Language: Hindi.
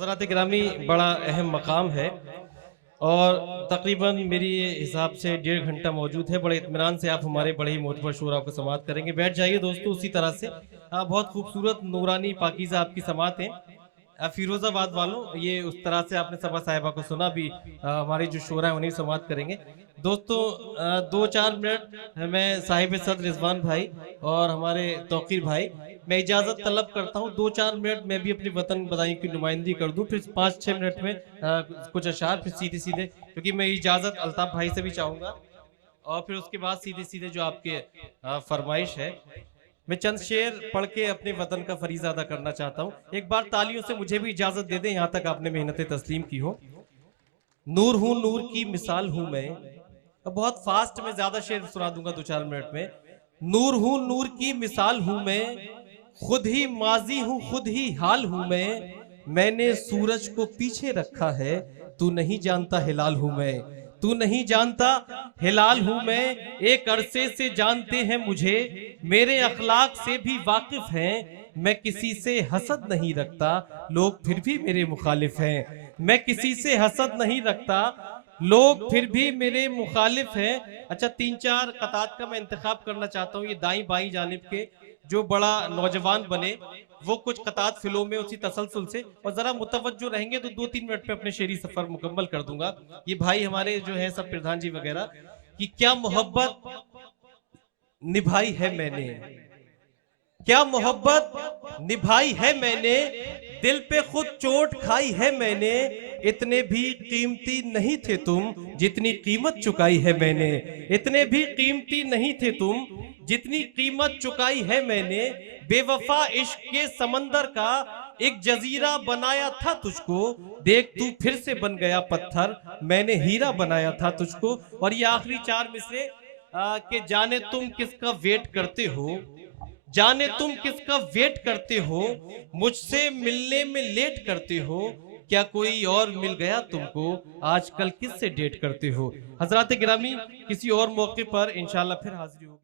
हज़रात गिरामी बड़ा अहम मकाम है और तकरीबन मेरी हिसाब से 1.5 घंटा मौजूद है। बड़े इत्मीनान से आप हमारे बड़े ही मोतबर शूरा को समाअत करेंगे। बैठ जाइए दोस्तों। उसी तरह से बहुत खूबसूरत नूरानी पाकीज़ा आपकी समाअत है। फिरोजाबाद वालों, ये उस तरह से आपने सबा साहिबा को सुना भी। हमारी जो शोरा है उन्हीं समाअत करेंगे दोस्तों। 2-4 मिनट मैं साहिब सद रिजवान भाई और हमारे तौकीर भाई, मैं इजाजत तलब करता हूँ। 2-4 मिनट मैं भी अपने वतन बदायूं की नुमाइंदगी कर दूं, फिर 5-6 मिनट में कुछ अशार, फिर सीधे सीधे, क्योंकि मैं इजाजत अल्ताफ भाई से भी चाहूंगा, और फिर उसके बाद सीधे सीधे जो आपके फरमाइश है, मैं चंद शेर पढ़ के अपने वतन का फरीज़ा अदा करना चाहता हूँ। एक बार तालियों से मुझे भी इजाजत दे दें, यहाँ तक आपने मेहनत तस्लीम की हो। नूर हूँ, नूर की मिसाल हूँ मैं। अब बहुत फास्ट में ज्यादा शेर सुना दूंगा 2-4 मिनट में। नूर हूँ, नूर की मिसाल हूँ मैं, खुद ही माजी हूँ, खुद ही हाल हूँ मैं। मैंने सूरज को पीछे रखा है, तू नहीं जानता हिलाल हूँ मैं। तू नहीं जानता हिलाल हूँ मैं। एक अरसे से जानते हैं मुझे, मेरे अखलाक से भी वाकिफ हैं। मैं किसी से हसद नहीं रखता, लोग फिर भी मेरे मुखालिफ हैं। मैं किसी से हसद नहीं रखता, लोग फिर भी मेरे मुखालिफ हैं। अच्छा, 3-4 कतात का मैं इंतखाब करना चाहता हूँ। ये दाई बाई जानिब के जो बड़ा नौजवान बने, वो कुछ कतात फिलो में उसी तसलसल से, और जरा मुतवज्जो रहेंगे तो 2-3 मिनट में अपने शेरी सफर मुकम्मल कर दूंगा। ये भाई हमारे जो है सब प्रधान जी वगैरह, कि क्या मोहब्बत निभाई है मैंने, क्या मोहब्बत निभाई है मैंने, दिल पे खुद चोट खाई है मैंने। इतने भी कीमती नहीं थे तुम, जितनी कीमत चुकाई है मैंने। इतने भी कीमती नहीं थे तुम, जितनी कीमत चुकाई है मैंने। बेवफा इश्क के समंदर का एक जजीरा बनाया था तुझको, देख तू फिर से बन गया पत्थर, मैंने हीरा बनाया था तुझको। और ये आखिरी 4 मिसरे कि जाने तुम किसका वेट करते हो, जाने तुम किसका वेट करते हो, मुझसे मिलने में लेट करते हो। क्या कोई और मिल गया तुमको, आजकल किससे डेट करते हो। हजरात गिरामी, किसी और मौके पर इंशाल्लाह फिर हाजिर होगी।